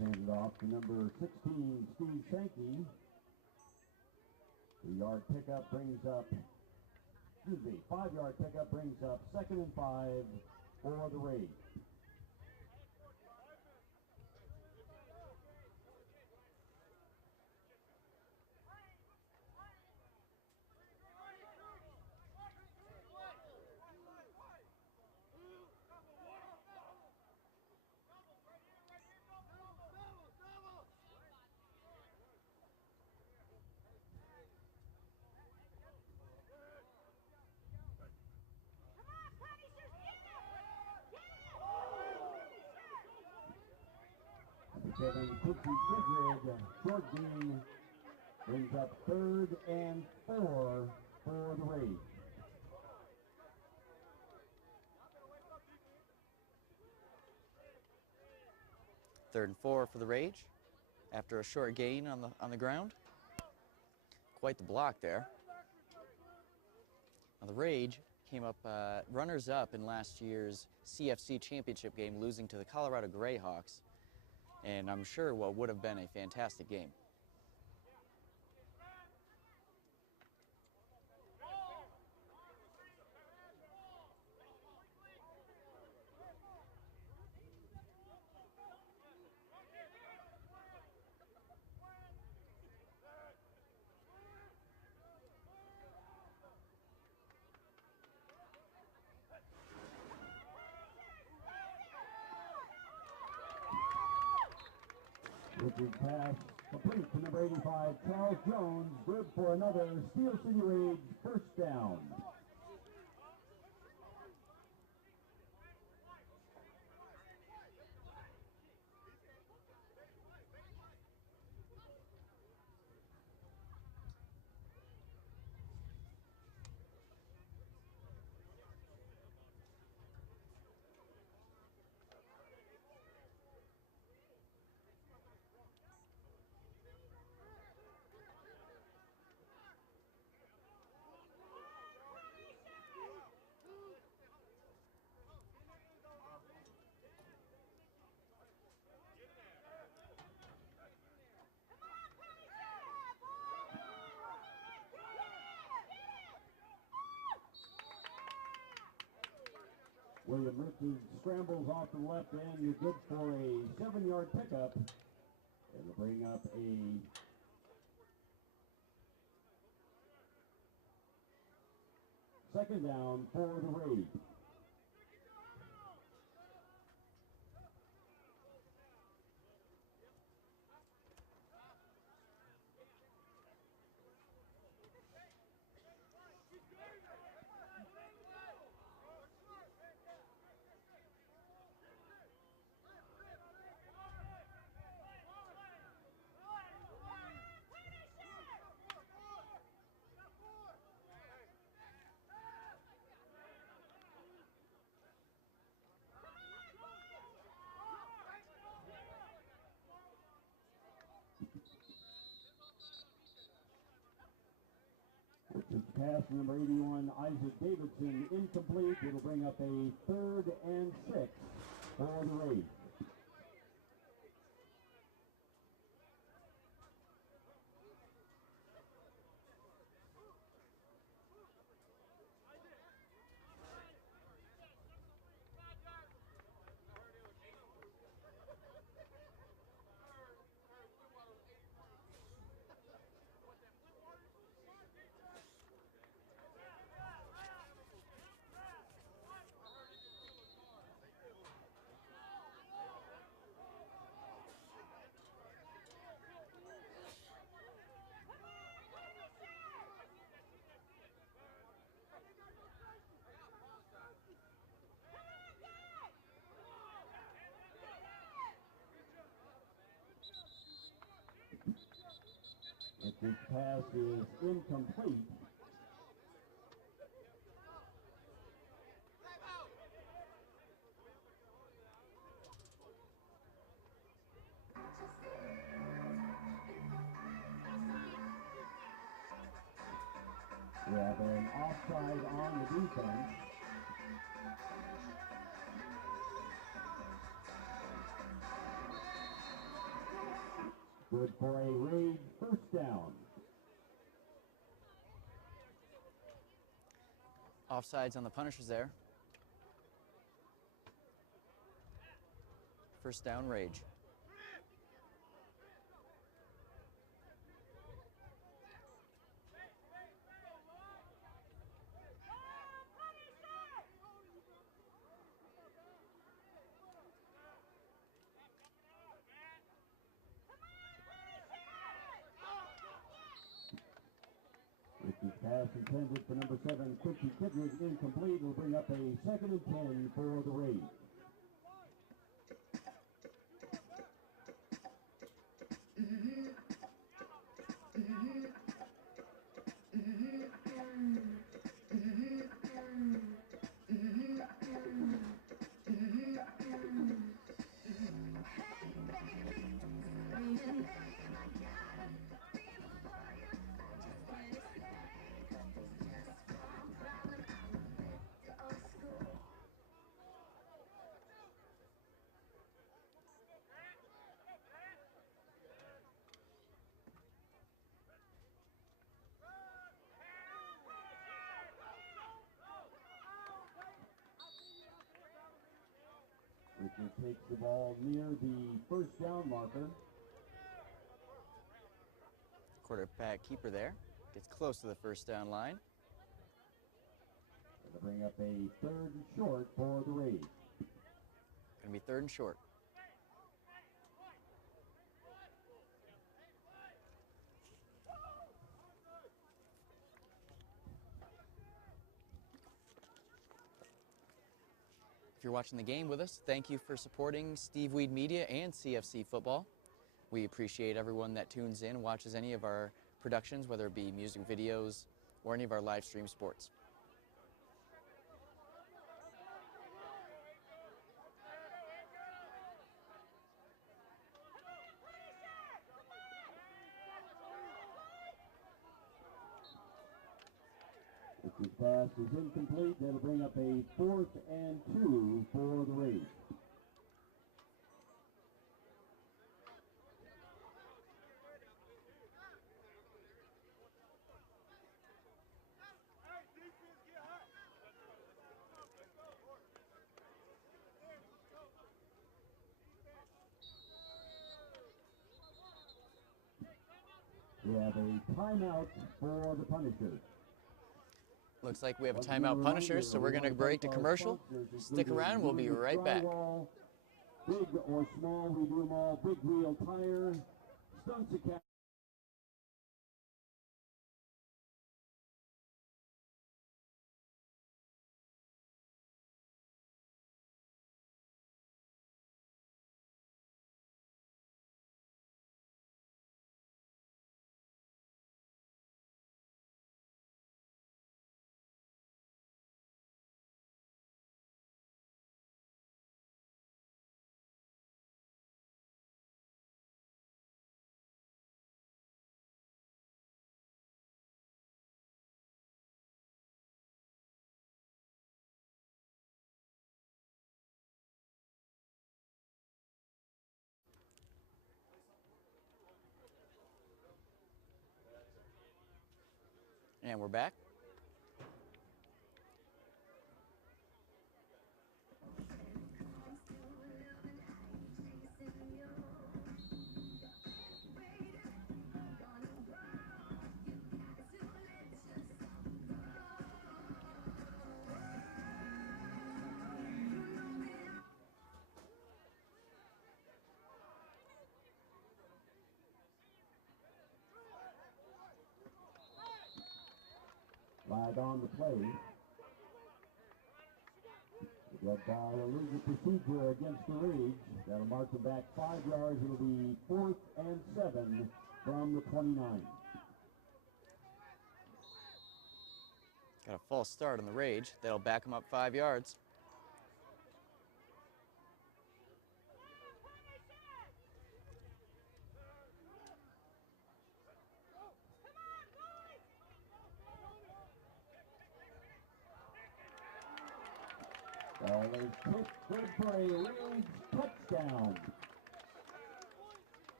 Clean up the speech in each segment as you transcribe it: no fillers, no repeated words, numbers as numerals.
Handed off to number 16, Steve Sankey. 2-yard pickup brings up, 5-yard pickup brings up 2nd and 5 for the Rays. Kevin Cookie Goodred, short gain, brings up 3rd and 4 for the Rays. Third and 4 for the Rage after a short gain on the ground. Quite the block there. Now the Rage came up runners-up in last year's CFC championship game, losing to the Colorado Greyhawks. And I'm sure what would have been a fantastic game. Richard pass complete to number 85, Charles Jones, good for another Steel City Rage first down. William Richards scrambles off the left end. You're good for a 7-yard pickup. It'll bring up a second down for the Rays. Richards pass to number 81, Isaac Davidson, incomplete. It'll bring up a 3rd and 6 for the Rays. Richards' pass is incomplete. We have an offside on the defense. Good for a Raid first down. Offsides on the Punishers there. First down, Rage. This pass intended for number 7, Quincy Kidron, incomplete. Will bring up a 2nd and 10 for the Rays. Richard takes the ball near the first down marker. Quarterback keeper there. Gets close to the first down line. Going to bring up a 3rd and short for the Rays. Going to be 3rd and short. If you're watching the game with us, thank you for supporting Steve Weed Media and CFC Football. We appreciate everyone that tunes in and watches any of our productions, whether it be music videos or any of our live stream sports. This pass is incomplete. That'll bring up a 4th and 2 for the Rays. We have a timeout for the Punishers. Looks like we have a timeout, Punishers, so we're going to break to commercial. Stick around, we'll be right back. Big or small, we do them all. Big Wheel Tire, Stunts Academy. And we're back. Flag on the play. The red ball illegal procedure against the Rage. That'll mark them back 5 yards. It'll be 4th and 7 from the 29. Got a false start on the Rage. That'll back them up 5 yards. Ball is kicked. Good for a Rage touchdown.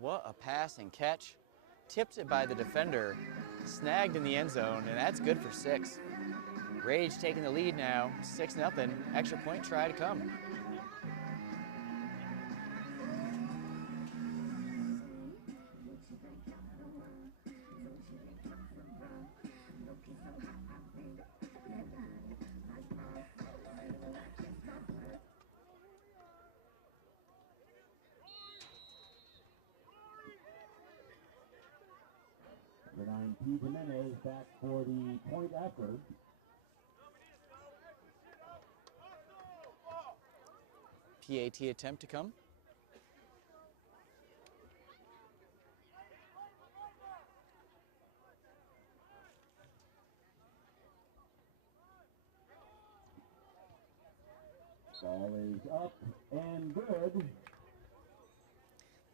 What a pass and catch. Tipped it by the defender, snagged in the end zone, and that's good for 6. Rage taking the lead now, 6-0. Extra point try to come. P. Jimenez back for the point after. PAT attempt to come. Ball is up and good.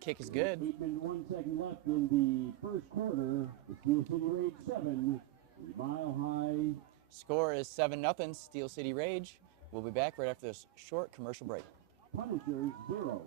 Kick is good. 8 minutes, 1 second left in the first quarter. The Steel City Rage 7, Mile High. Score is 7-0, Steel City Rage. We'll be back right after this short commercial break. Punishers 0.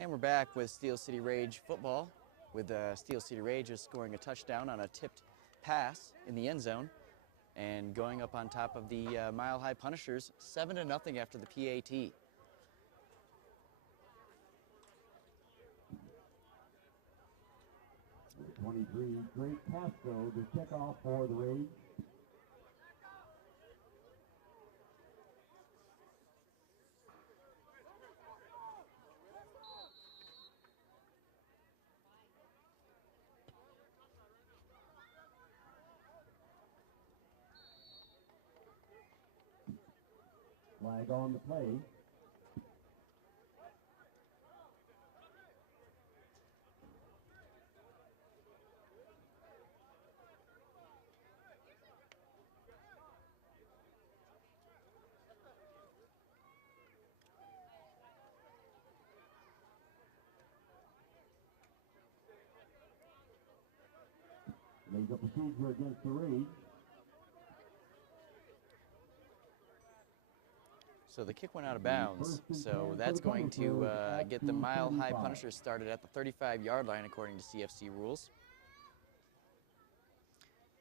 And we're back with Steel City Rage football, with Steel City Rage scoring a touchdown on a tipped pass in the end zone and going up on top of the Mile High Punishers, 7-0 after the PAT. The 23, Drake Castro, the kickoff for the Rage. Flag on the play. Legal procedure against the Rage. So the kick went out of bounds, so that's going to get the Mile High Punishers started at the 35-yard line according to CFC rules.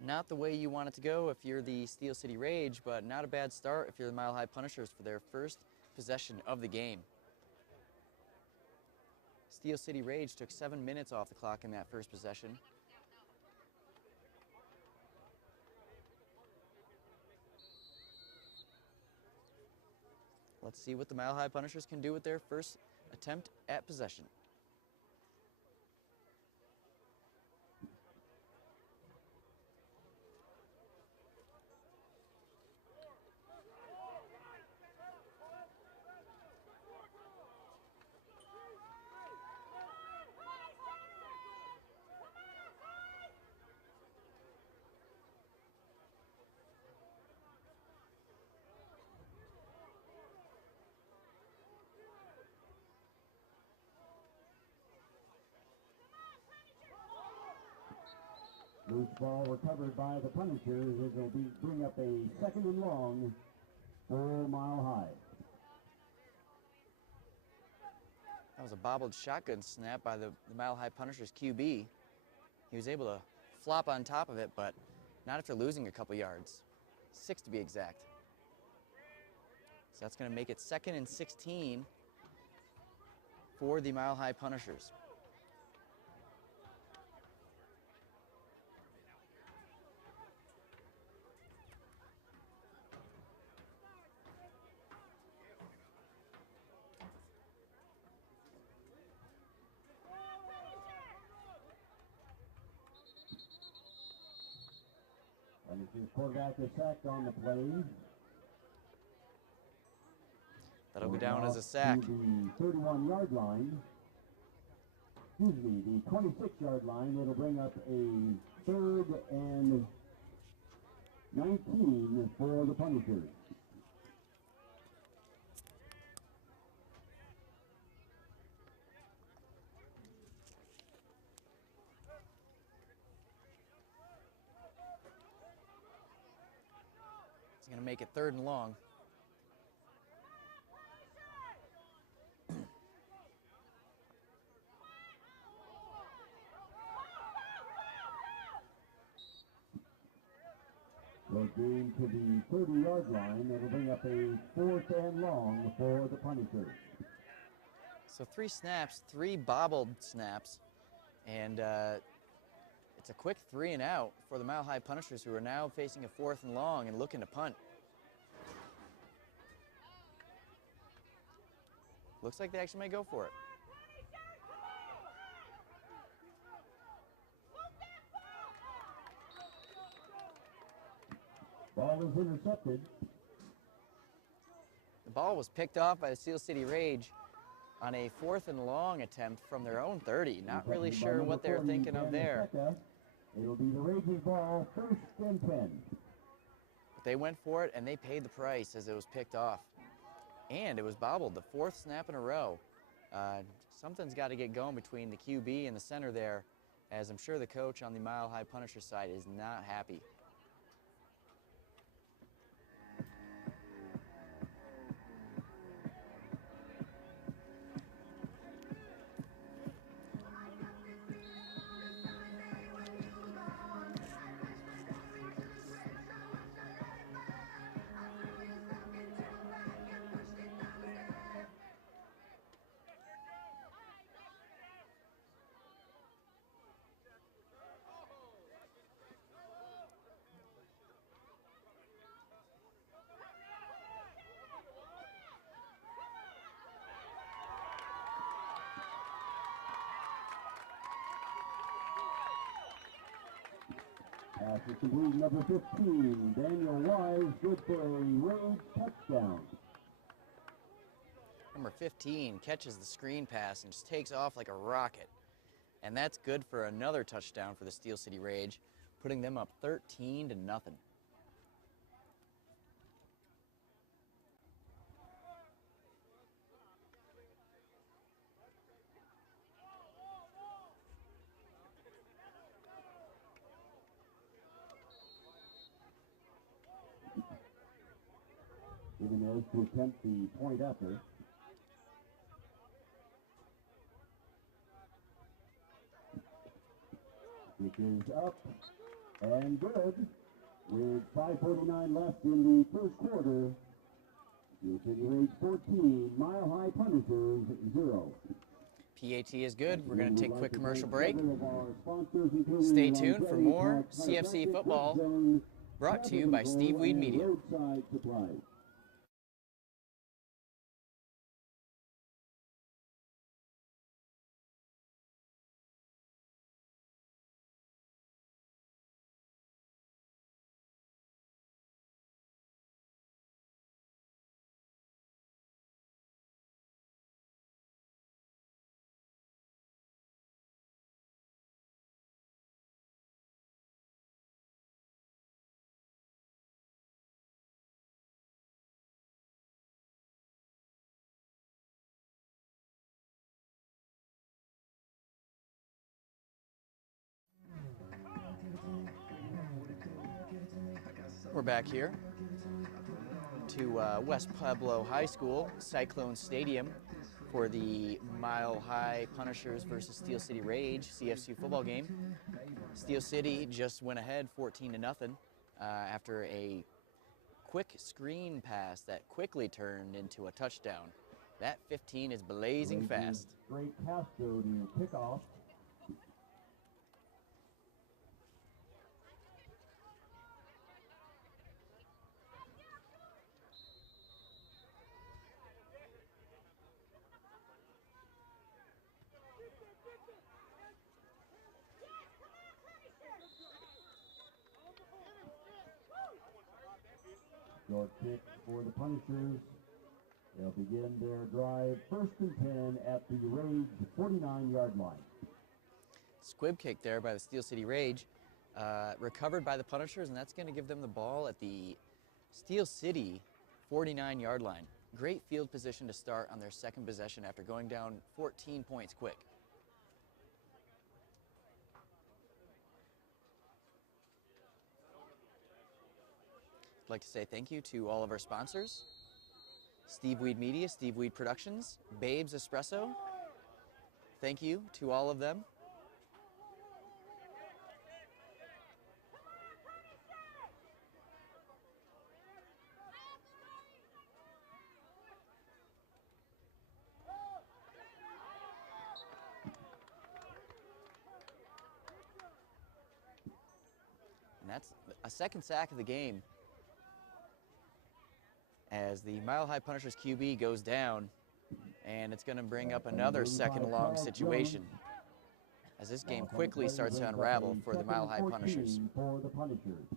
Not the way you want it to go if you're the Steel City Rage, but not a bad start if you're the Mile High Punishers for their first possession of the game. Steel City Rage took 7 minutes off the clock in that first possession. Let's see what the Mile High Punishers can do with their first attempt at possession. Loose ball recovered by the Punishers. It will bring up a 2nd and long for Mile High. That was a bobbled shotgun snap by the Mile High Punishers QB. He was able to flop on top of it, but not after losing a couple yards. 6 to be exact. So that's going to make it 2nd and 16 for the Mile High Punishers. Punishers quarterback is sacked on the play. That'll go down as a sack. To the 31-yard line. Excuse me, the 26-yard line. It'll bring up a 3rd and 19 for the Punishers. He's going to make it 3rd and long. They'll gain to the 30-yard line. It'll bring up a 4th and long for the Punishers. So 3 snaps, 3 bobbled snaps, and it's a quick 3 and out for the Mile High Punishers, who are now facing a 4th and long and looking to punt. Looks like they actually may go for it. Ball is intercepted. The ball was picked off by the Steel City Rage on a 4th and long attempt from their own 30. Not really sure what they're thinking of there. It'll be the Rage's ball, 1st and 10. But they went for it, and they paid the price as it was picked off. And it was bobbled, the 4th snap in a row. Something's got to get going between the QB and the center there, as I'm sure the coach on the Mile High Punisher side is not happy. Pass is complete, number 15, Daniel Wise, good for a Rage touchdown. Number 15 catches the screen pass and just takes off like a rocket. And that's good for another touchdown for the Steel City Rage, putting them up 13-0. Jimenez to attempt the point after. Kick is up and good. With 5:49 left in the first quarter. Steel City Rage 14, Mile High Punishers 0. PAT is good. We're going to take a quick commercial break. Stay tuned for more CFC football brought to you by Steve Weed Media. We're back here to West Pueblo High School, Cyclone Stadium, for the Mile High Punishers versus Steel City Rage CFC football game. Steel City just went ahead 14-0 after a quick screen pass that quickly turned into a touchdown. That 15 is blazing fast. Great Castro to kick off. Short kick for the Punishers. They'll begin their drive 1st and 10 at the Rage 49-yard line. Squib kick there by the Steel City Rage, recovered by the Punishers, and that's going to give them the ball at the Steel City 49-yard line. Great field position to start on their second possession after going down 14 points quick. I'd like to say thank you to all of our sponsors: Steve Weed Media, Steve Weed Productions, Babes Espresso. Thank you to all of them. And that's a second sack of the game as the Mile High Punishers QB goes down, and it's going to bring up another second and long situation as this game quickly starts to unravel for the Mile High Punishers. For the Punishers.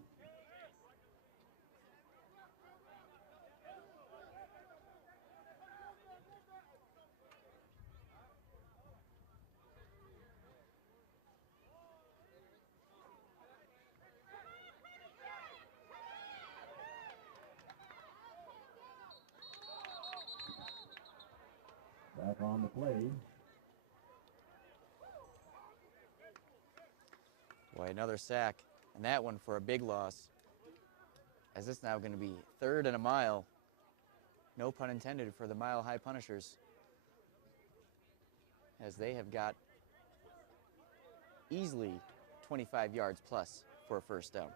Back on the play. Boy, another sack, and that one for a big loss, as it's now going to be 3rd and a mile. No pun intended for the Mile High Punishers, as they have got easily 25 yards plus for a first down.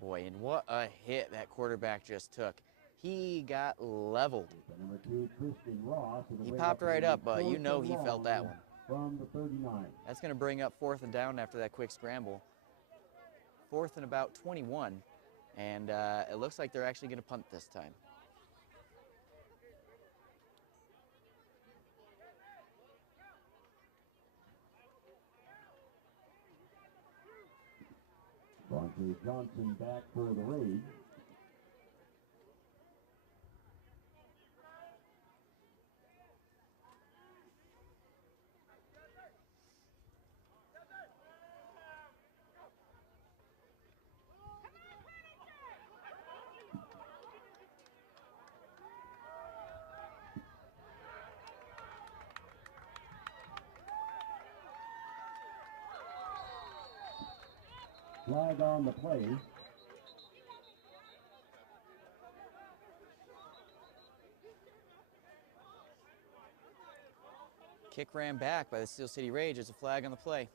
Boy, and what a hit that quarterback just took. He got leveled. Number 2, Tristan Ross. He popped right up, but you know he felt that one. From the 39. That's going to bring up 4th and down after that quick scramble. 4th and about 21, and it looks like they're actually going to punt this time. Bronte Johnson back for the Rage. Flag on the play. Kick ran back by the Steel City Rage. There's a flag on the play.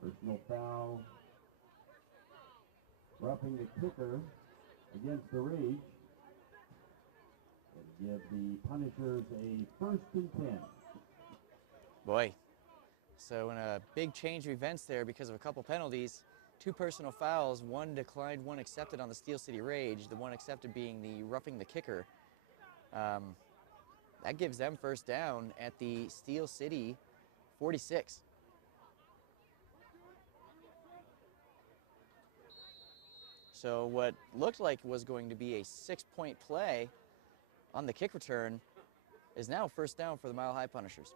Personal foul. Roughing the kicker against the Rage. It'll give the Punishers a 1st and 10. Boy, so in a big change of events there because of a couple penalties, 2 personal fouls, 1 declined, 1 accepted on the Steel City Rage, the 1 accepted being the roughing the kicker. That gives them first down at the Steel City 46. So what looked like was going to be a 6-point play on the kick return is now first down for the Mile High Punishers.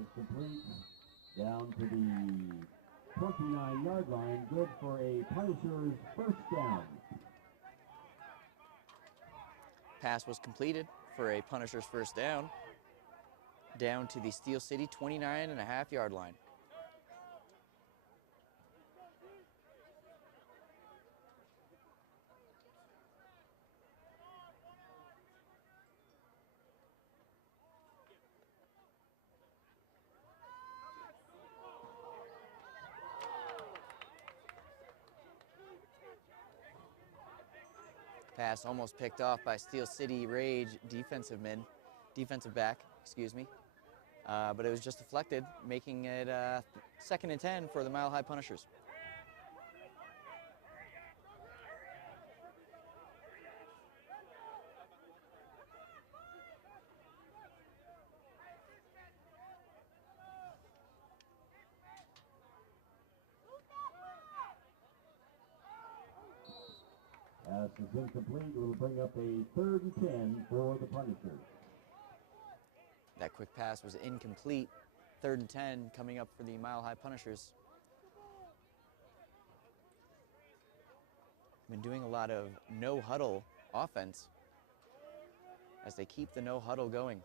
is complete down to the 29-yard line. Good for a Punishers first down. Pass was completed for a Punisher's first down to the Steel City 29.5-yard line. Pass almost picked off by Steel City Rage defensive back, excuse me. But it was just deflected, making it 2nd and 10 for the Mile High Punishers. Pass is incomplete. It will bring up a 3rd and 10 for the Punishers. That quick pass was incomplete. 3rd and 10 coming up for the Mile High Punishers. Been doing a lot of no huddle offense as they keep the no huddle going.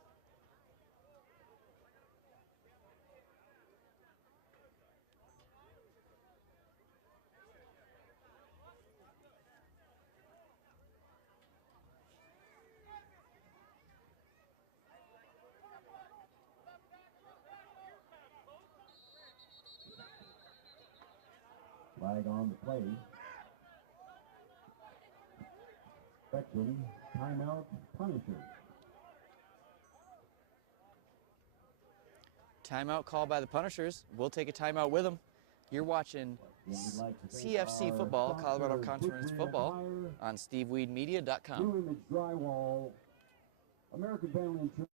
Flag on the play. Section, timeout, Punishers. Timeout called by the Punishers. We'll take a timeout with them. You're watching CFC Football, Colorado Conference Football, on SteveWeedMedia.com. New Image Drywall, American Family Insurance.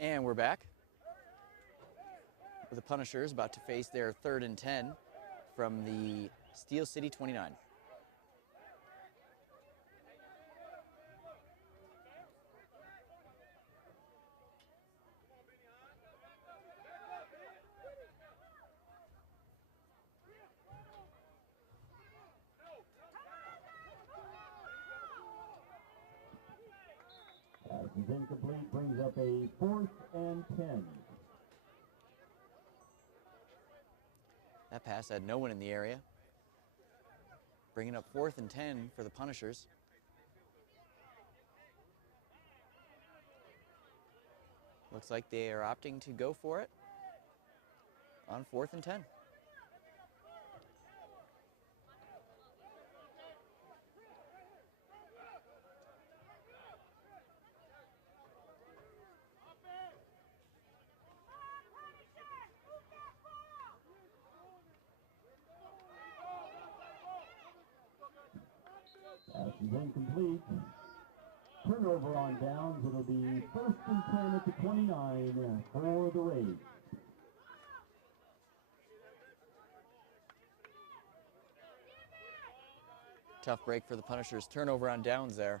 And we're back with the Punishers about to face their 3rd and 10 from the Steel City 29. Pass is incomplete, brings up a 4th and 10. That pass had no one in the area. Bringing up 4th and 10 for the Punishers. Looks like they are opting to go for it on 4th and 10. Pass is incomplete. Turnover on downs. It'll be 1st and 10 at the 29 for the Rays. Tough break for the Punishers. Turnover on downs there,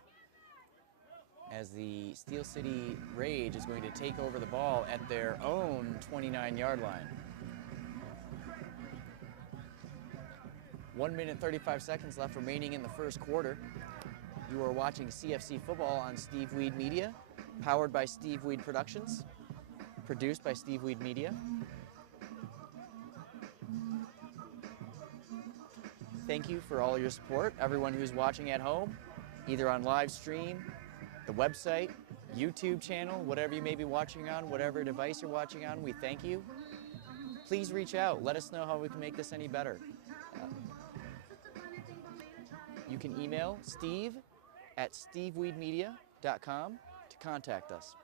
as the Steel City Rage is going to take over the ball at their own 29-yard line. 1 minute 35 seconds left remaining in the first quarter. You are watching CFC Football on Steve Weed Media, powered by Steve Weed Productions, produced by Steve Weed Media. Thank you for all your support, everyone who's watching at home, either on live stream, the website, YouTube channel, whatever you may be watching on, whatever device you're watching on, we thank you. Please reach out. Let us know how we can make this any better. You can email steve@steveweedmedia.com to contact us.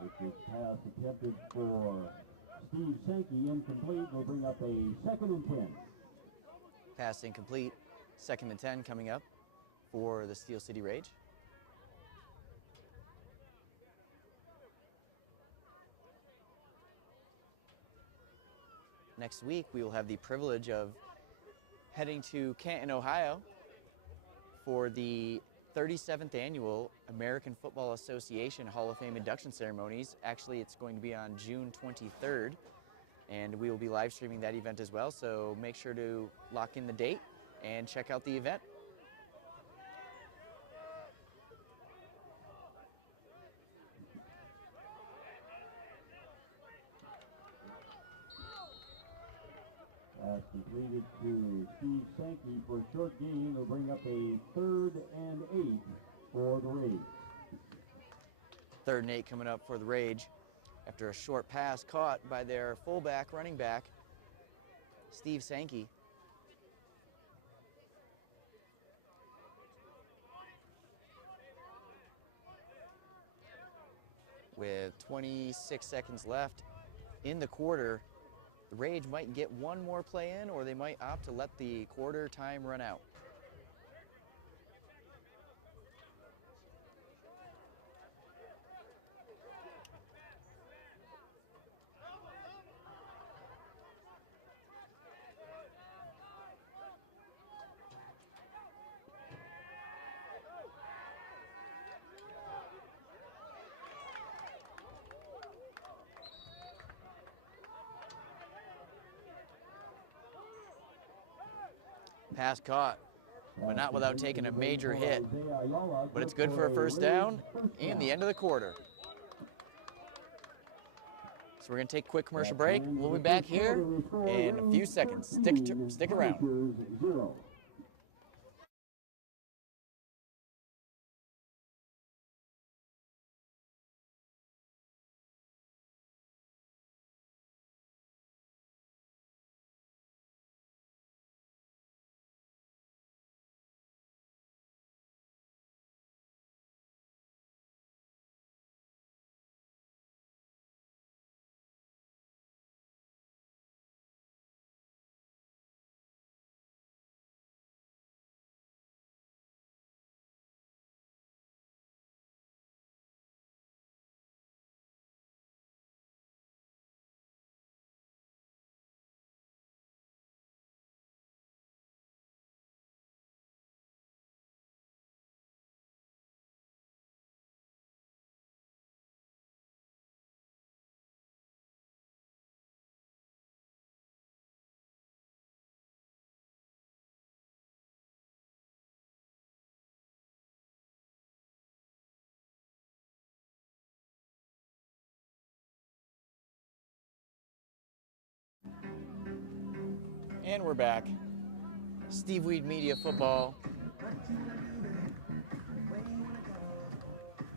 Which is pass attempted for Steve Sankey, incomplete. Will bring up a 2nd and 10. Pass incomplete. 2nd and 10 coming up for the Steel City Rage. Next week, we will have the privilege of heading to Canton, Ohio for the 37th Annual American Football Association Hall of Fame induction ceremonies. Actually, it's going to be on June 23rd, and we will be live streaming that event as well, so make sure to lock in the date and check out the event. Pass completed to Steve Sankey for a short gain. Will bring up a 3rd and 8 for the Rage. 3rd and 8 coming up for the Rage after a short pass caught by their fullback, running back, Steve Sankey. With 26 seconds left in the quarter, the Rage might get one more play in, or they might opt to let the quarter time run out. Pass caught, but not without taking a major hit. But it's good for a first down and the end of the quarter. So we're going to take a quick commercial break. We'll be back here in a few seconds. Stick around. And we're back. Steve Weed Media Football,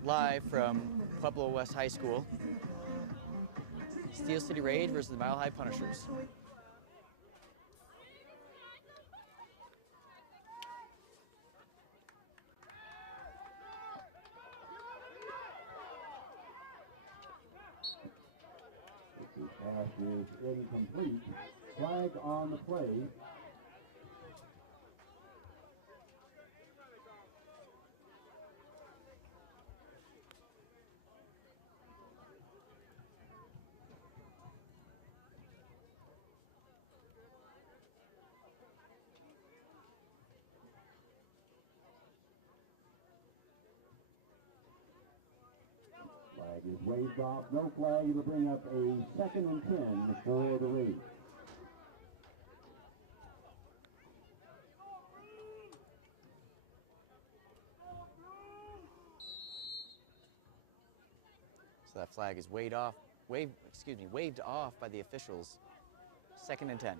live from Pueblo West High School. Steel City Rage versus the Mile High Punishers. The pass is incomplete. Flag on the play. Waved off, no flag. It'll bring up a 2nd and 10 for the Rays. So that flag is waved off by the officials. 2nd and 10.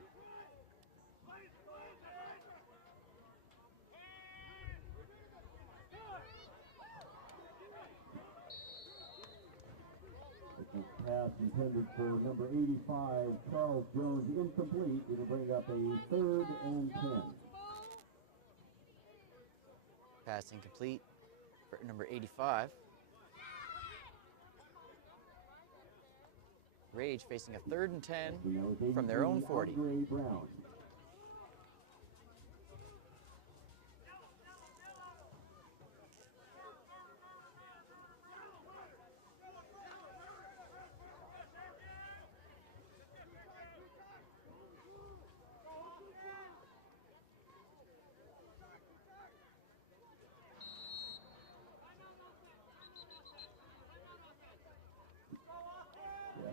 Pass intended for number 85, Charles Jones, incomplete. It'll bring up a 3rd and 10. Pass incomplete for number 85. Rage facing a 3rd and 10 from their own 40. Andre Brown.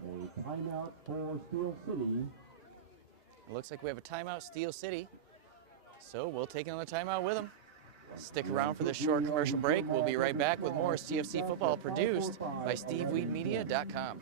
A timeout for Steel City. It looks like we have a timeout, Steel City. So we'll take another timeout with them. Stick around for this short commercial break. We'll be right back with more CFC football produced by SteveWeedMedia.com.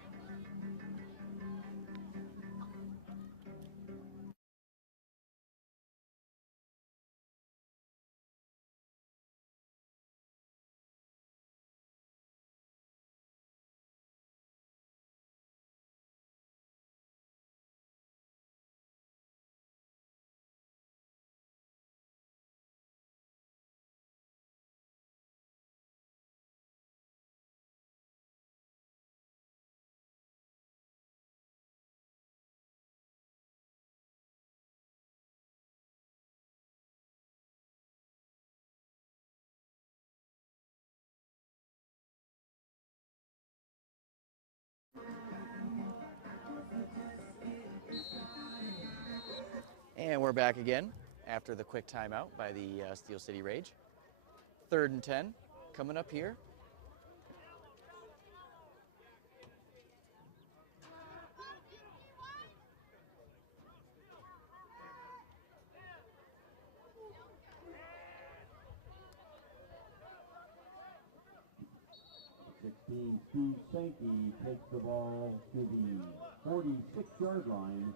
And we're back again after the quick timeout by the Steel City Rage. 3rd and 10 coming up here. Steve Sankey takes the ball to the 46-yard line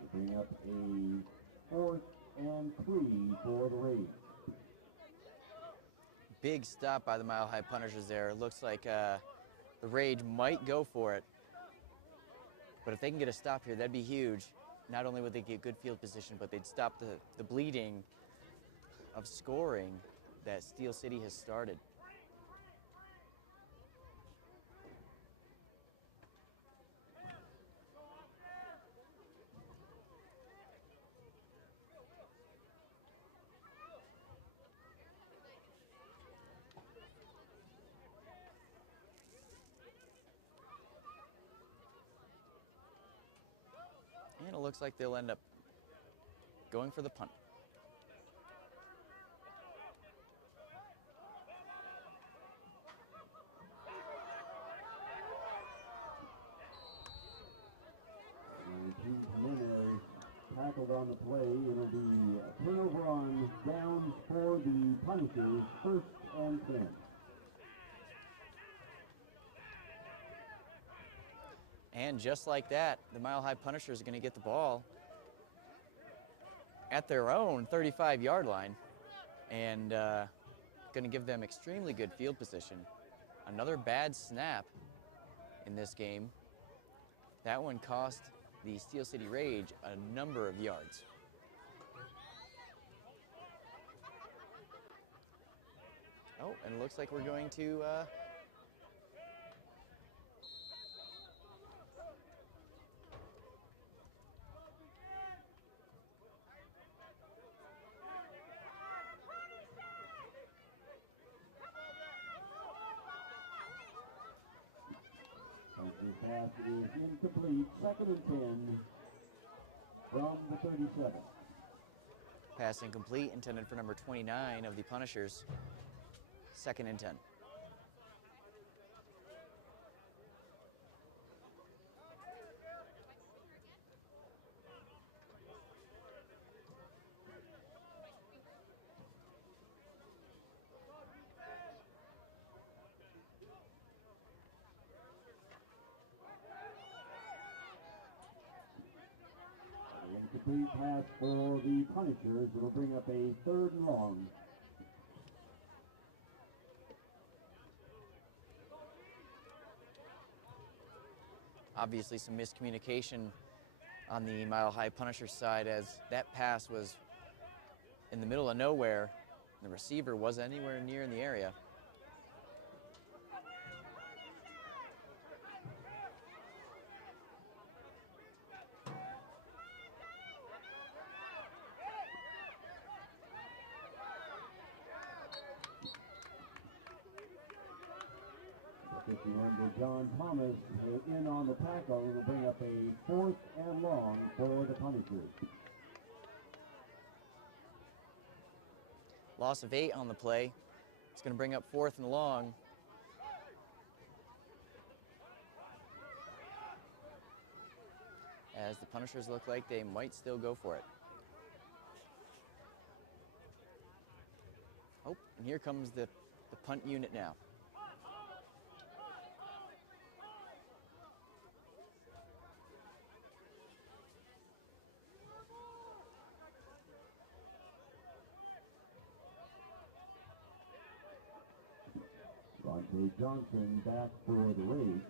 to bring up a 4th and 3 for the Rays. Big stop by the Mile High Punishers there. It looks like the Rage might go for it. But if they can get a stop here, that'd be huge. Not only would they get good field position, but they'd stop the bleeding of scoring that Steel City has started. And it looks like they'll end up going for the punt. Tackled on the play. It'll be a turnover on downs for the Punishers, 1st and 10. And just like that, the Mile High Punishers are going to get the ball at their own 35-yard line and going to give them extremely good field position. Another bad snap in this game. That one cost the Steel City Rage a number of yards. Oh, and it looks like we're going to the pass is incomplete. 2nd and 10 from the 37. pass incomplete, intended for number 29 of the Punishers. 2nd and 10. Complete pass for the Punishers. It'll bring up a 3rd and long. Obviously some miscommunication on the Mile High Punisher side, as that pass was in the middle of nowhere. The receiver wasn't anywhere near in the area. John Thomas in on the tackle. It'll bring up a 4th and long for the Punishers. Loss of 8 on the play. It's going to bring up 4th and long. As the Punishers look like they might still go for it. Oh, and here comes the punt unit now. Rontae Johnson back for the Rays.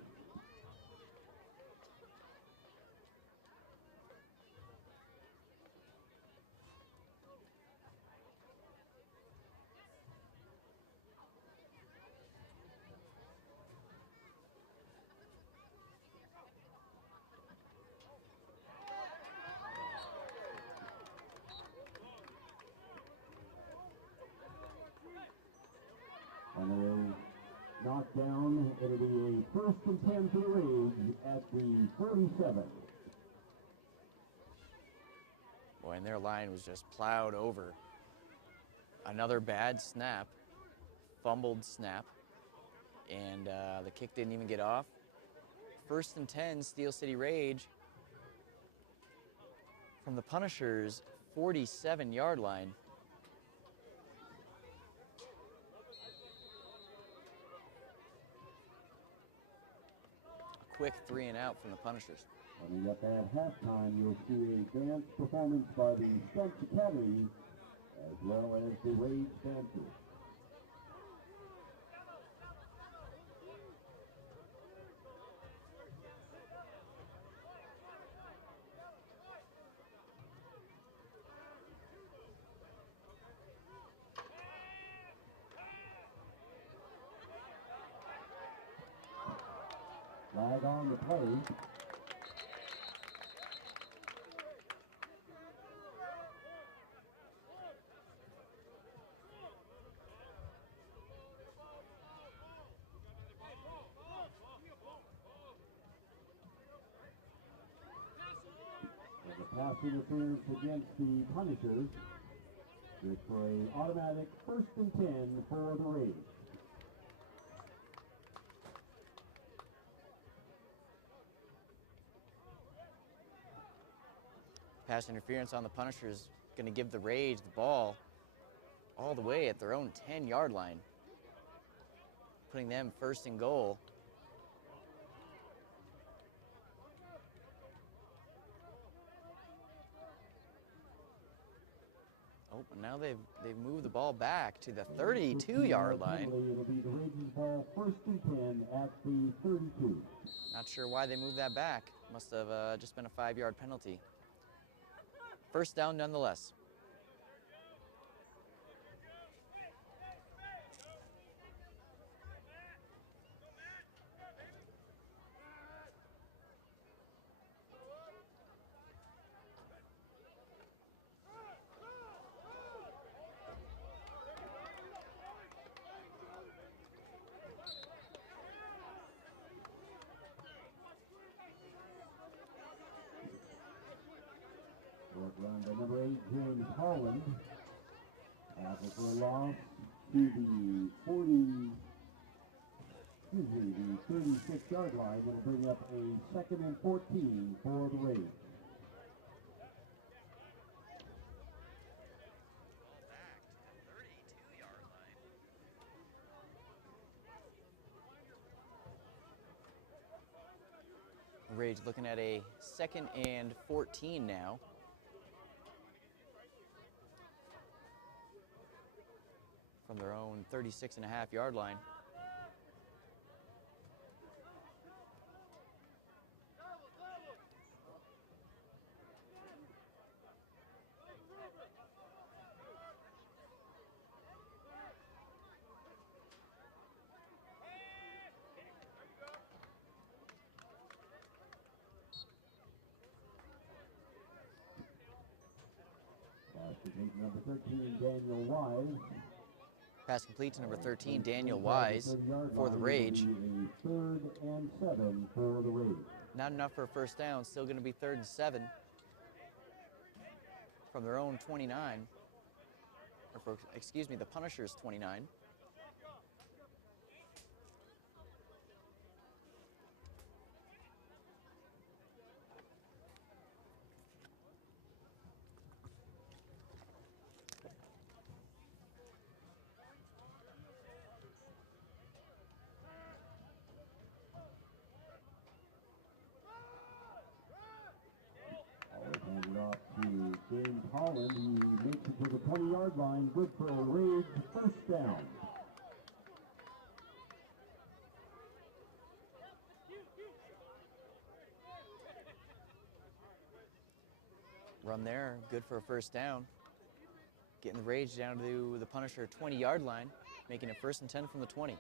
And a knockdown. It'll be a 1st and 10 for the Rays at the 47. Boy, and their line was just plowed over. Another bad snap, fumbled snap, and the kick didn't even get off. 1st and 10, Steel City Rage from the Punishers' 47-yard line. A quick 3 and out from the Punishers. Coming up at halftime, you'll see a dance performance by the Stunts Academy as well as the Rage Dancers. Flag on the play. Pass interference against the Punishers. Good for an automatic 1st and 10 for the Rays. Pass interference on the Punishers, going to give the Rage the ball all the way at their own 10-yard line, putting them 1st and goal. Oh, and now they've moved the ball back to the 32-yard line. It'll be the Rage's ball 1st and 10 at the 32. Not sure why they moved that back. Must have just been a 5-yard penalty. 1st down nonetheless. Run by number 8, James Holland. Tackle for a loss to the 36-yard line. It'll bring up a 2nd and 14 for the Rays. Rage looking at a 2nd and 14 now. own 36.5-yard line. Number 13, Daniel Wise. Pass complete to number 13, Daniel Wise, for the Rage. 3rd and 7 for the Rage. Not enough for a first down. Still going to be 3rd and 7 from their own 29. Or for, excuse me, the Punishers' 29. Handed off to James Holland. He makes it to the 20-yard line. Good for a Rage first down. Run there, good for a first down. Getting the Rage down to the Punisher 20-yard line, making it 1st and 10 from the 20.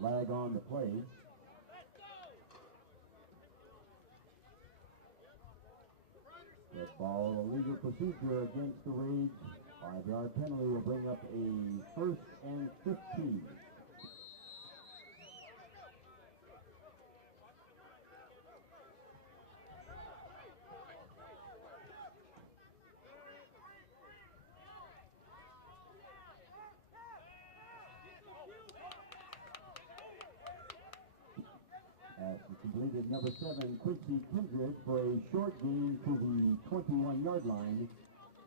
Flag on the play. That ball, a legal procedure against the Rage. 5-yard penalty will bring up a 1st and 15. Completed number 7, Quincy Kindred, for a short gain to the 21-yard line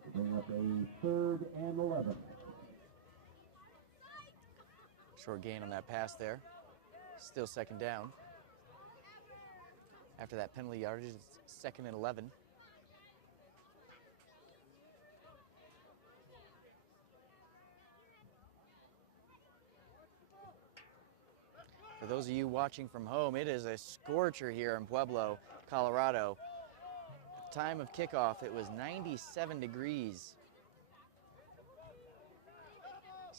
to bring up a 3rd and 11. Short gain on that pass there. Still 2nd down. After that penalty yardage, it's 2nd and 11. For those of you watching from home, it is a scorcher here in Pueblo, Colorado. At the time of kickoff, it was 97 degrees.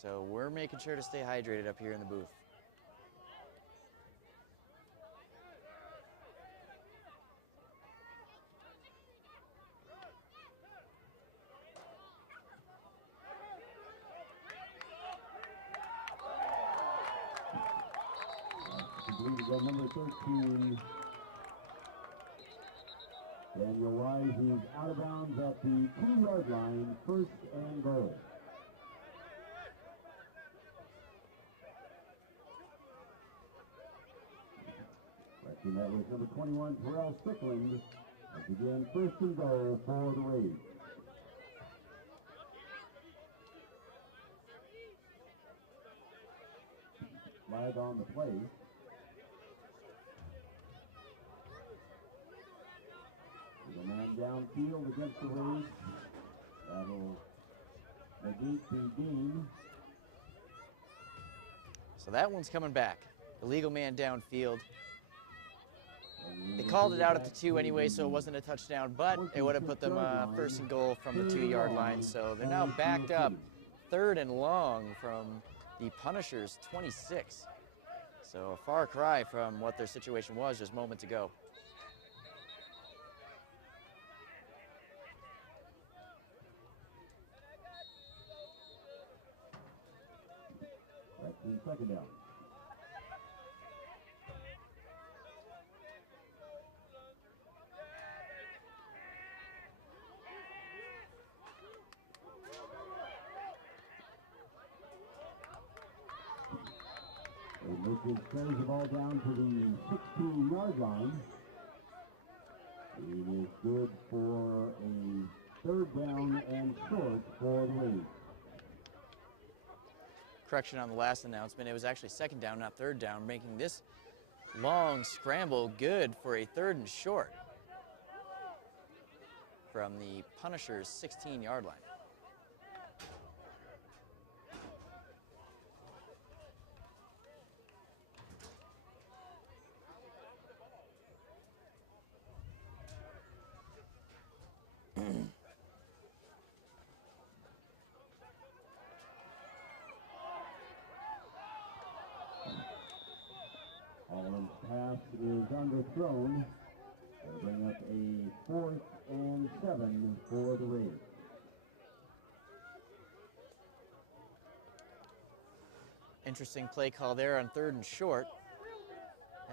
So we're making sure to stay hydrated up here in the booth. Number 13, Daniel Wise, is out of bounds at the 2-yard line, 1st and goal. Correcting that was number 21, Terrell Cyclone, as again 1st and goal for the Rage. Flag on the play. The man downfield against the Rage. That'll negate the gain. So that one's coming back. Illegal man downfield. They called it out at the 2 anyway, so it wasn't a touchdown, but it would have put them 1st and goal from the 2-yard line. So they're now backed up 3rd and long from the Punishers' 26. So a far cry from what their situation was just moments ago. In 2nd down. Lucas carries the ball down to the 16-yard line. It is good for a third down and short for the Rays. Correction on the last announcement. It was actually second down, not third down, making this long scramble good for a third and short from the Punishers' 16-yard line. Holland's pass is underthrown. That'll bring up a 4th and 7 for the Rays. Interesting play call there on third and short,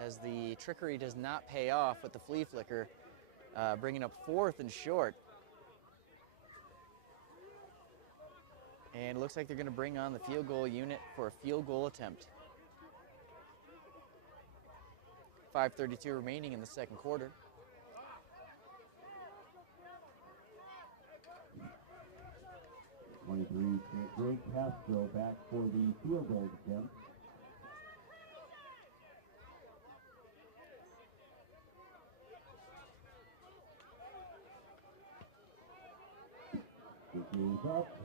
as the trickery does not pay off with the flea flicker, bringing up 4th and short. And it looks like they're going to bring on the field goal unit for a field goal attempt. 5:32 remaining in the second quarter. Great pass throw back for the field goal attempt. Kick is up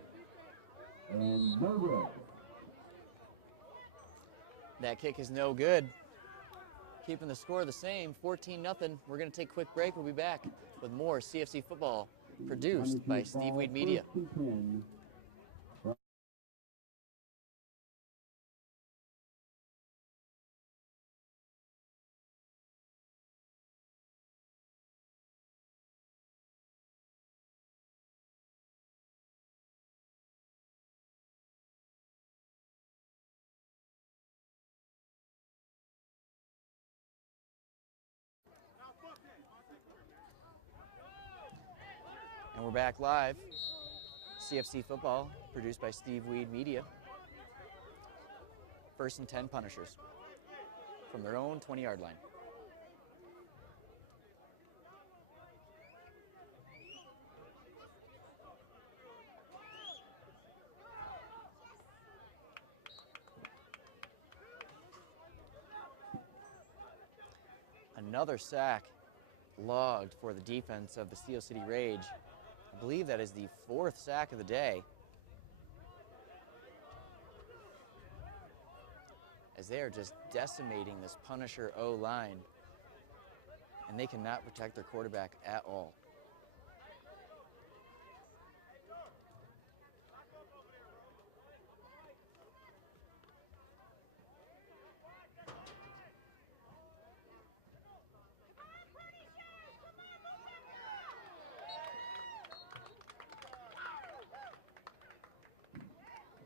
and no good. That kick is no good. Keeping the score the same, 14-0. We're going to take a quick break. We'll be back with more CFC football produced by Steve Weed Media. And we're back live. CFC football produced by Steve Weed Media. 1st and 10 Punishers from their own 20-yard line. Another sack logged for the defense of the Steel City Rage. I believe that is the 4th sack of the day, as they are just decimating this Punisher O-line, and they cannot protect their quarterback at all.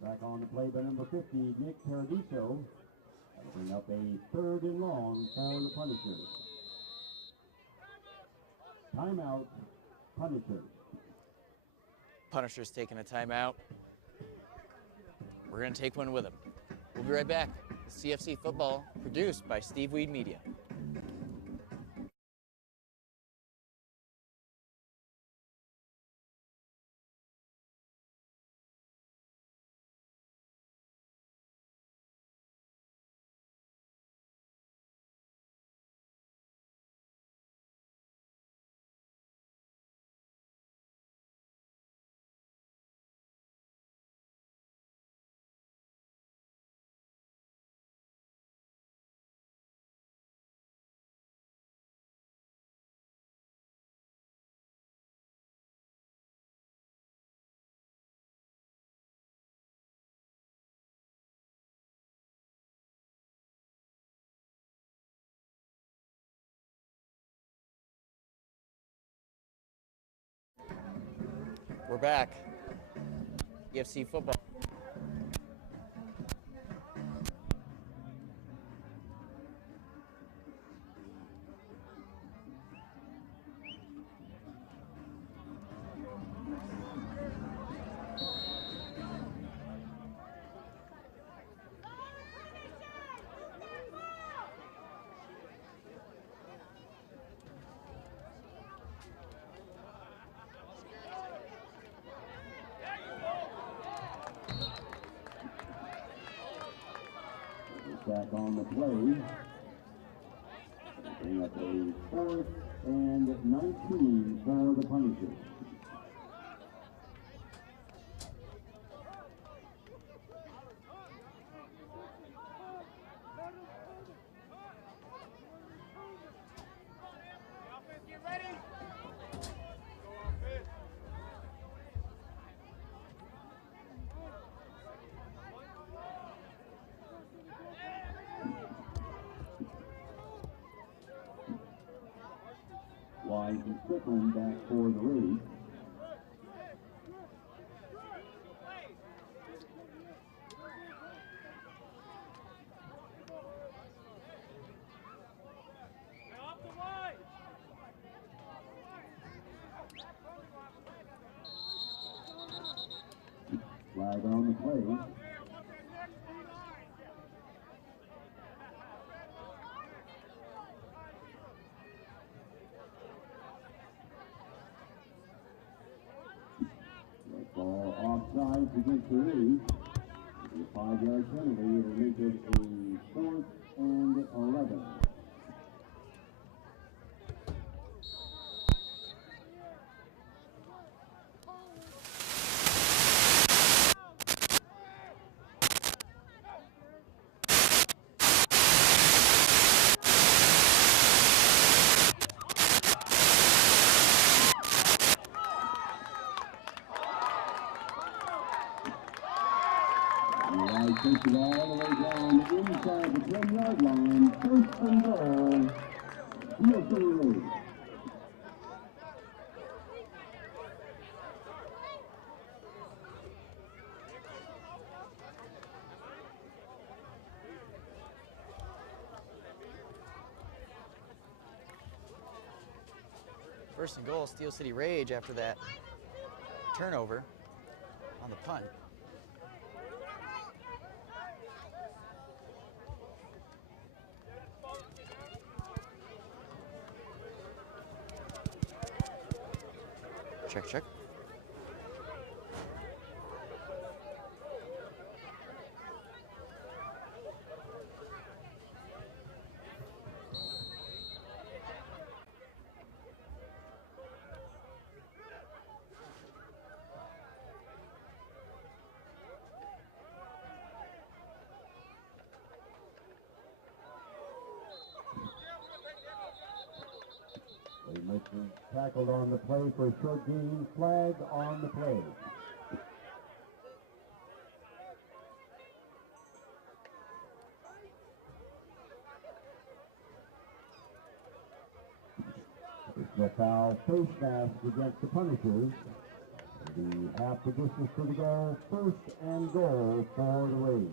Back on the play by number 50, Nick Paradiso. That'll bring up a 3rd and long for the Punishers. Timeout, Punishers. Punishers taking a timeout. We're going to take one with them. We'll be right back. CFC football produced by Steve Weed Media. We're back. CFC football. back on the play. Bring up a 4th and 19 for the Punishers. Wise and Cyclone back for the Rays. Flag on the play. Ball offside against the Rays. A 5-yard penalty. It'll make it a 4th and 11. Takes it all the way down inside the 10-yard line. 1st and goal. Steel City Rays. First and goal, Steel City Rage after that turnover on the punt. Check. Richards tackled on the play for a short gain. Flag on the play. The foul face mask against the Punishers. The half the distance to the goal. 1st and goal for the Rays.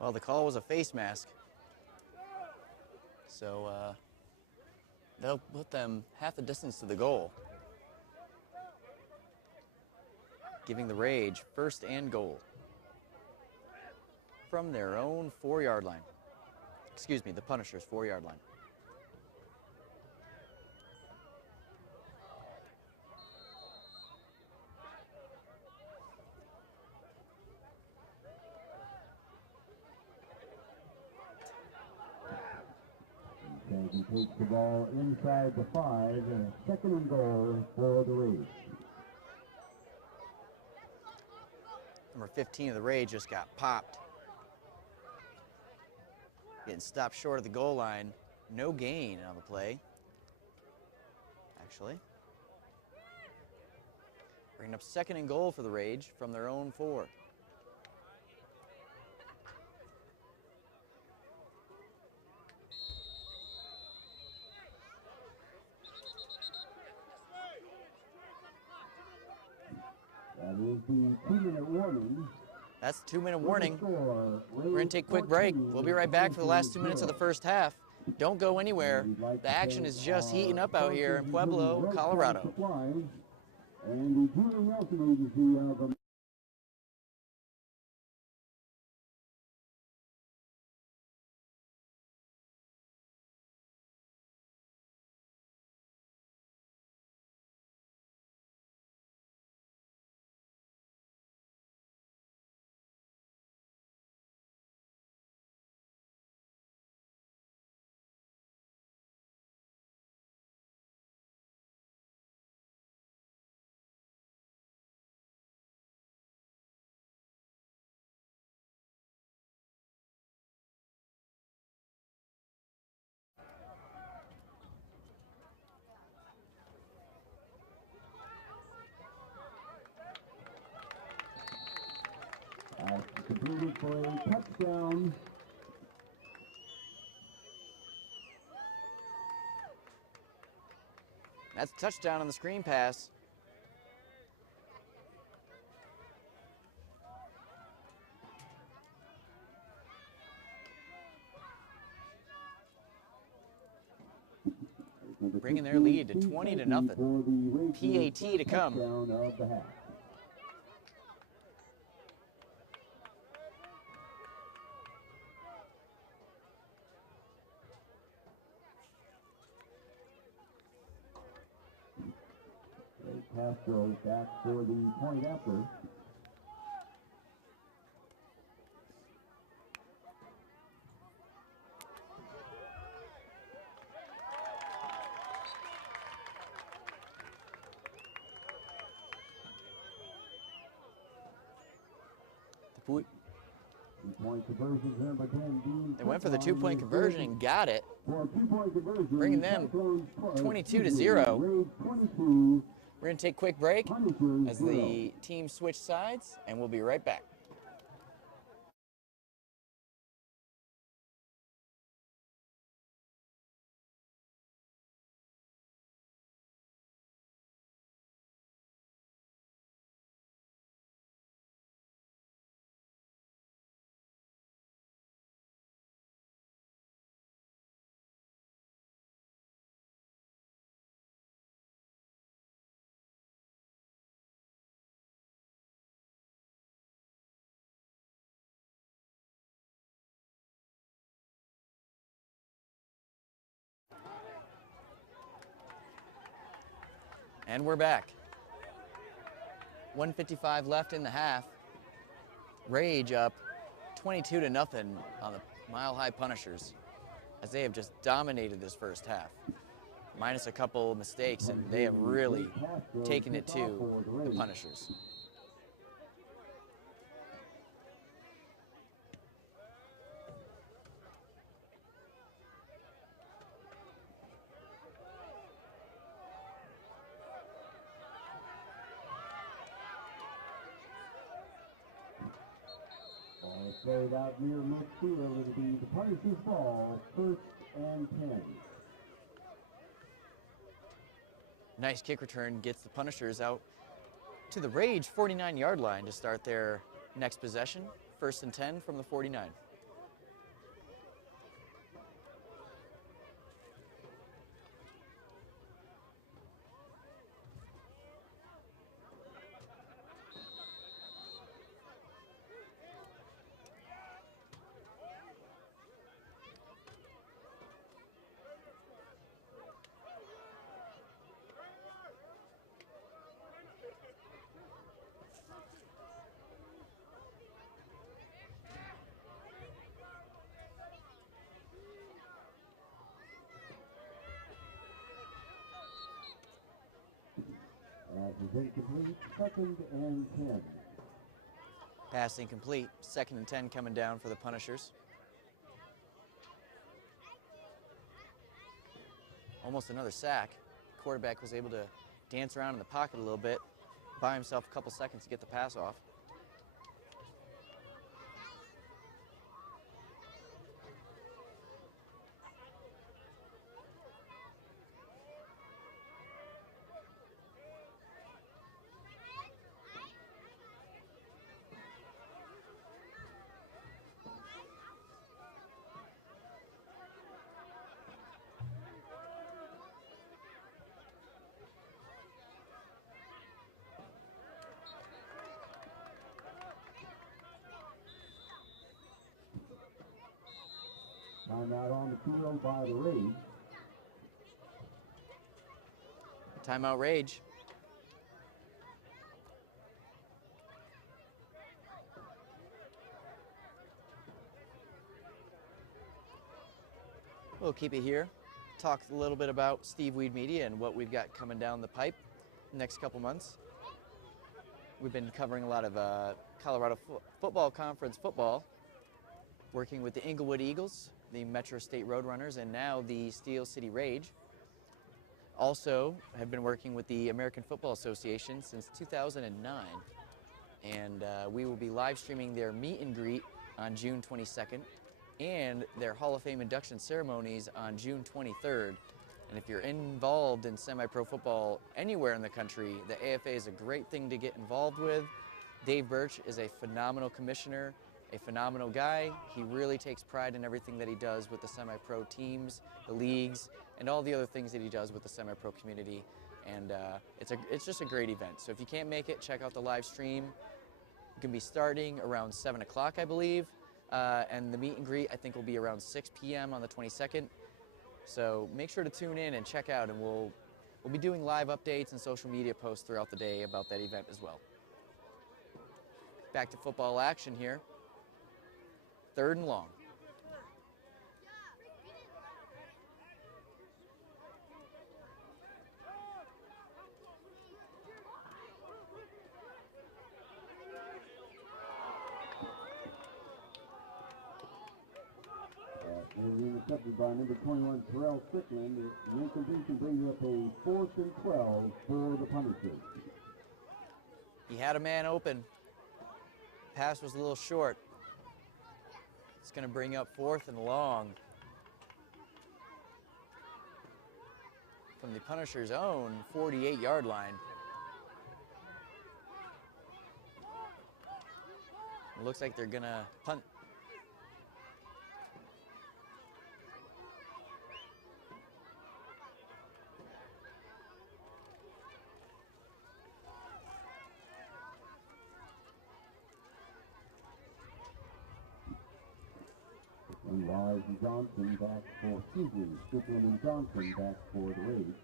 Well, the call was a face mask. So they'll put them half the distance to the goal, giving the Rage 1st and goal from their own 4-yard line. Excuse me, the Punishers' 4-yard line. He takes the ball inside the 5, and 2nd and goal for the Rays. Number 15 of the Rage just got popped. Getting stopped short of the goal line. No gain on the play, actually. Bringing up 2nd and goal for the Rage from their own 4. That is the 2-minute warning. That's the 2-minute warning. We're going to take a quick break. We'll be right back for the last 2 minutes of the first half. Don't go anywhere. The action is just heating up out here in Pueblo, Colorado. And the Julie Nelson Agency of completed for a touchdown. That's a touchdown on the screen pass. Bringing their lead to 20-0. PAT to come. Castro back for the point after. Two-point conversion, number 10, Dean. They went for the two-point conversion and got it, For a two-point conversion, bringing them 22-0. We're going to take a quick break as the team switch sides, and we'll be right back. And we're back. 1:55 left in the half. Rage up 22-0 on the Mile High Punishers, as they have just dominated this first half. Minus a couple mistakes, and they have really taken it to the Punishers. Played out near midfield. It'll be the Punishers' ball, 1st and 10. Nice kick return gets the Punishers out to the Rage 49-yard line to start their next possession. 1st and 10 from the 49. Is incomplete, 2nd and 10. Pass incomplete, 2nd and 10 coming down for the Punishers. Almost another sack. Quarterback was able to dance around in the pocket a little bit, buy himself a couple seconds to get the pass off. Timeout on the field by the Rage. Timeout Rage. We'll keep it here. Talk a little bit about Steve Weed Media and what we've got coming down the pipe the next couple months. We've been covering a lot of Colorado Football Conference football, working with the Inglewood Eagles, the Metro State Roadrunners, and now the Steel City Rage. Also have been working with the American Football Association since 2009. and we will be live streaming their meet and greet on June 22nd and their Hall of Fame induction ceremonies on June 23rd. And if you're involved in semi-pro football anywhere in the country, the AFA is a great thing to get involved with. Dave Birch is a phenomenal commissioner, a phenomenal guy. He really takes pride in everything that he does with the semi-pro teams, the leagues, and all the other things that he does with the semi-pro community. And it's just a great event. So if you can't make it, check out the live stream. It can be starting around 7 o'clock, I believe. And the meet and greet, I think, will be around 6 p.m. on the 22nd. So make sure to tune in and check out, and we'll be doing live updates and social media posts throughout the day about that event as well. Back to football action here. 3rd and long. Intercepted by number 21, Terrell Cyclone. The incompletion brings up a 4th and 12 for the Punishers. He had a man open. Pass was a little short. It's going to bring up 4th and long. From the Punishers' own 48-yard line. It looks like they're going to punt. And Wise and Johnson back for Strickland and Johnson back for the Rays.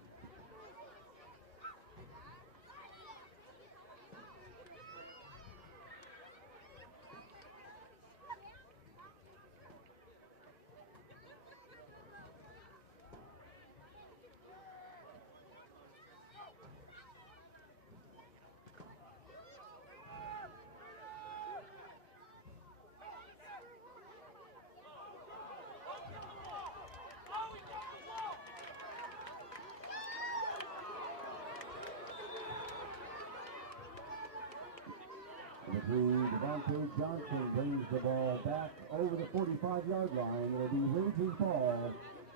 Devontae Johnson brings the ball back over the 45-yard line. It'll be Raiders ball,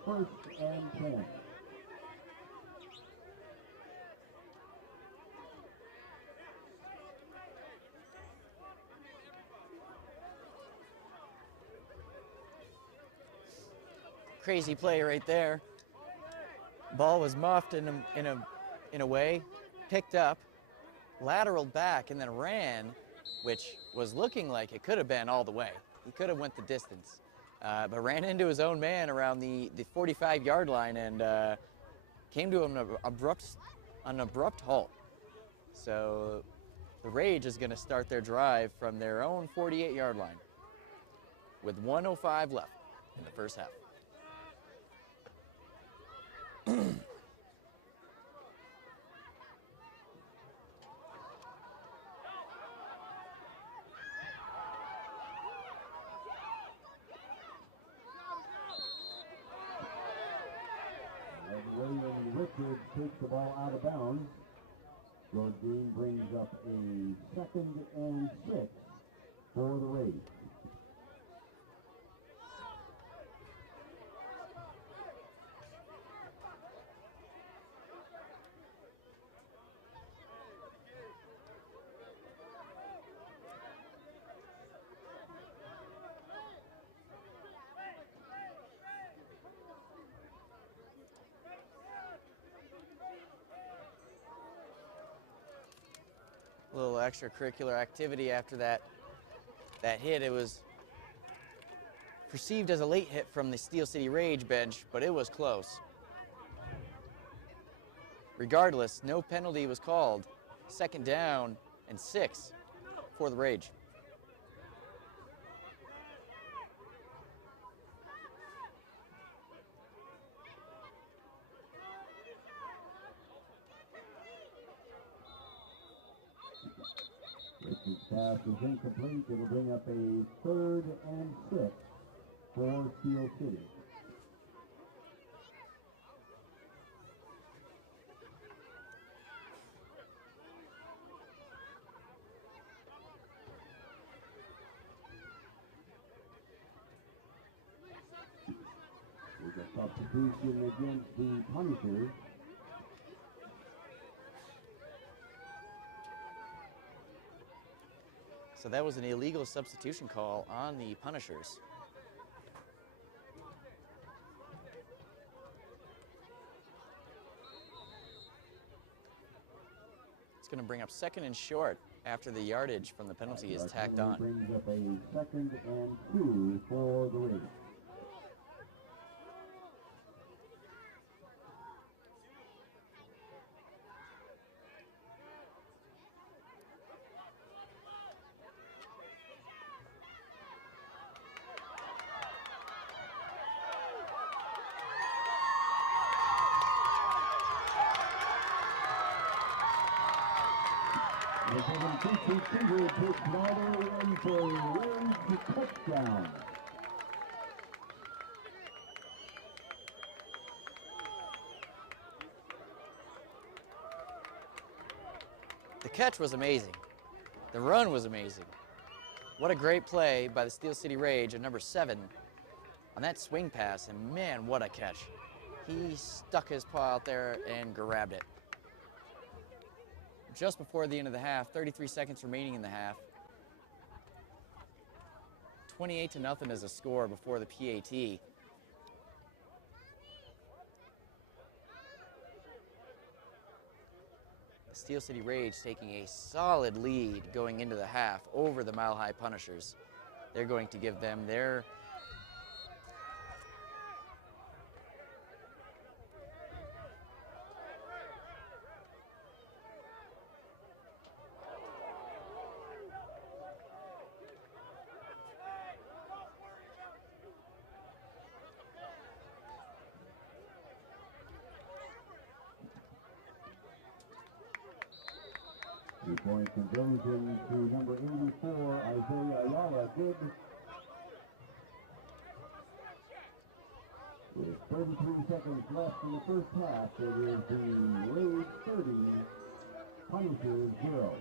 1st and 10. Crazy play right there. Ball was muffed in a way, picked up, lateraled back, and then ran, which was looking like it could have been all the way. He could have went the distance, but ran into his own man around the 45-yard line and came to an abrupt halt. So the Rage is going to start their drive from their own 48-yard line with 1:05 left in the first half. Richards takes the ball out of bounds. George Dean brings up a 2nd and 6 for the Rays. A little extracurricular activity after that hit. It was perceived as a late hit from the Steel City Rage bench, but it was close. Regardless, no penalty was called. 2nd down and 6 for the Rage. Richards' pass is incomplete. It'll bring up a 3rd and 6 for Steel City. Substitution against the Punishers. So that was an illegal substitution call on the Punishers. It's going to bring up 2nd and short after the yardage from the penalty is tacked on. Brings up a 2nd and 2 for the Raiders. Touchdown. The catch was amazing. The run was amazing. What a great play by the Steel City Rage at number 7 on that swing pass, and man, what a catch. He stuck his paw out there and grabbed it. Just before the end of the half, 33 seconds remaining in the half. 28-0 is a score before the PAT. The Steel City Rage taking a solid lead going into the half over the Mile High Punishers. They're going to give them their Two-point conversion to number 84, Isaiah Ayala, good. With 33 seconds left in the first half, it is the Rage 30, Punishers 0.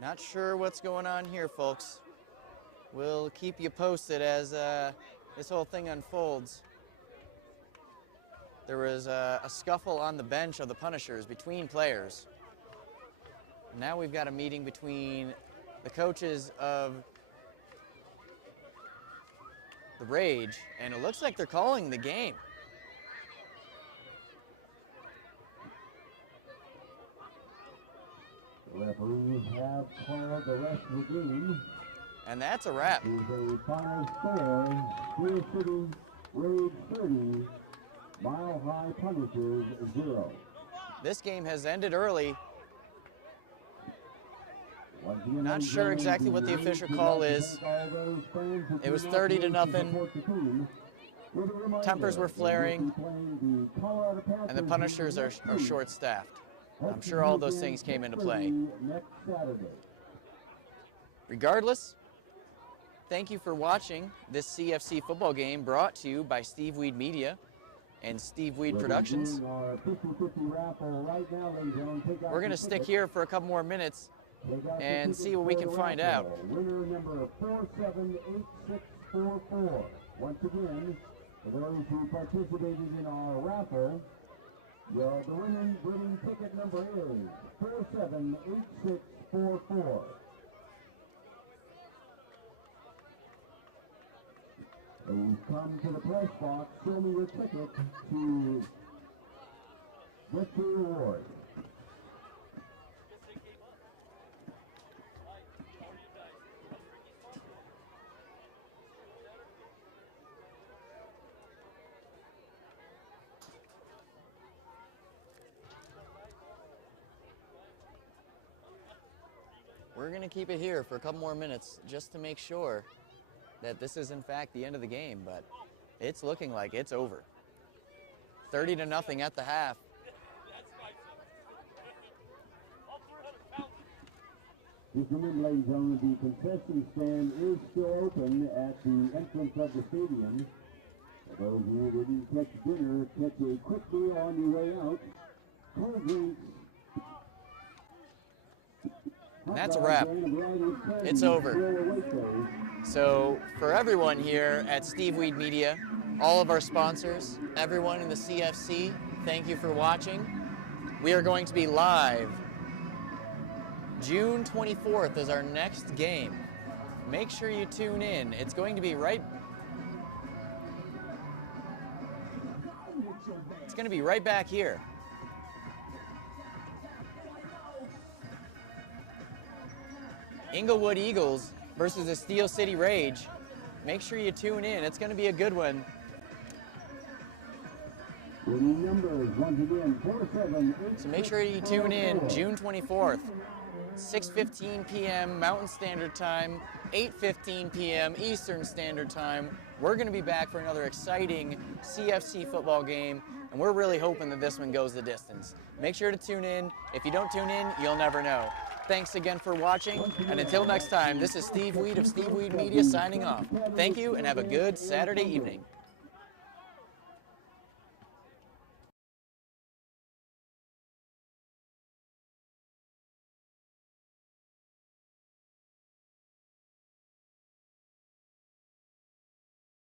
Not sure what's going on here, folks. We'll keep you posted as this whole thing unfolds. There was a scuffle on the bench of the Punishers between players. Now we've got a meeting between the coaches of the Rage, and it looks like they're calling the game. Referees have called the rest of the game. And that's a wrap. It is a final score, Steel City Rage 30, Mile High Punishers 0. This game has ended early. Once again, Not sure exactly what the official call is. It was 30-0. Tempers were flaring, and the Punishers are short-staffed. I'm sure all those things came into play. Regardless, thank you for watching this CFC football game brought to you by Steve Weed Media and Steve Weed Productions. We're going to stick here for a couple more minutes and see what we can find out. Winner number 478644. Once again, for those who participated in our raffle, the winning ticket number is 478644. Please come to the press box, show me your ticket to Victory Award. We're going to keep it here for a couple more minutes just to make sure that this is in fact the end of the game, but it's looking like it's over. 30-0 at the half. Just remember, ladies and gentlemen, the concession stand is still open at the entrance of the stadium. For those of you who didn't catch dinner, catch a quick meal on your way out. Cold drinks. And that's a wrap. It's over. So for everyone here at Steve Weed Media, all of our sponsors, everyone in the CFC, thank you for watching. We are going to be live June 24th is our next game. Make sure you tune in. It's going to be right back here. Inglewood Eagles versus the Steel City Rage. Make sure you tune in. It's going to be a good one. Numbers, once again, 4-7. So make sure you tune in June 24th, 6:15 p.m. Mountain Standard Time, 8:15 p.m. Eastern Standard Time. We're going to be back for another exciting CFC football game, and we're really hoping that this one goes the distance. Make sure to tune in. If you don't tune in, you'll never know. Thanks again for watching, and until next time, this is Steve Weed of Steve Weed Media signing off. Thank you, and have a good Saturday evening.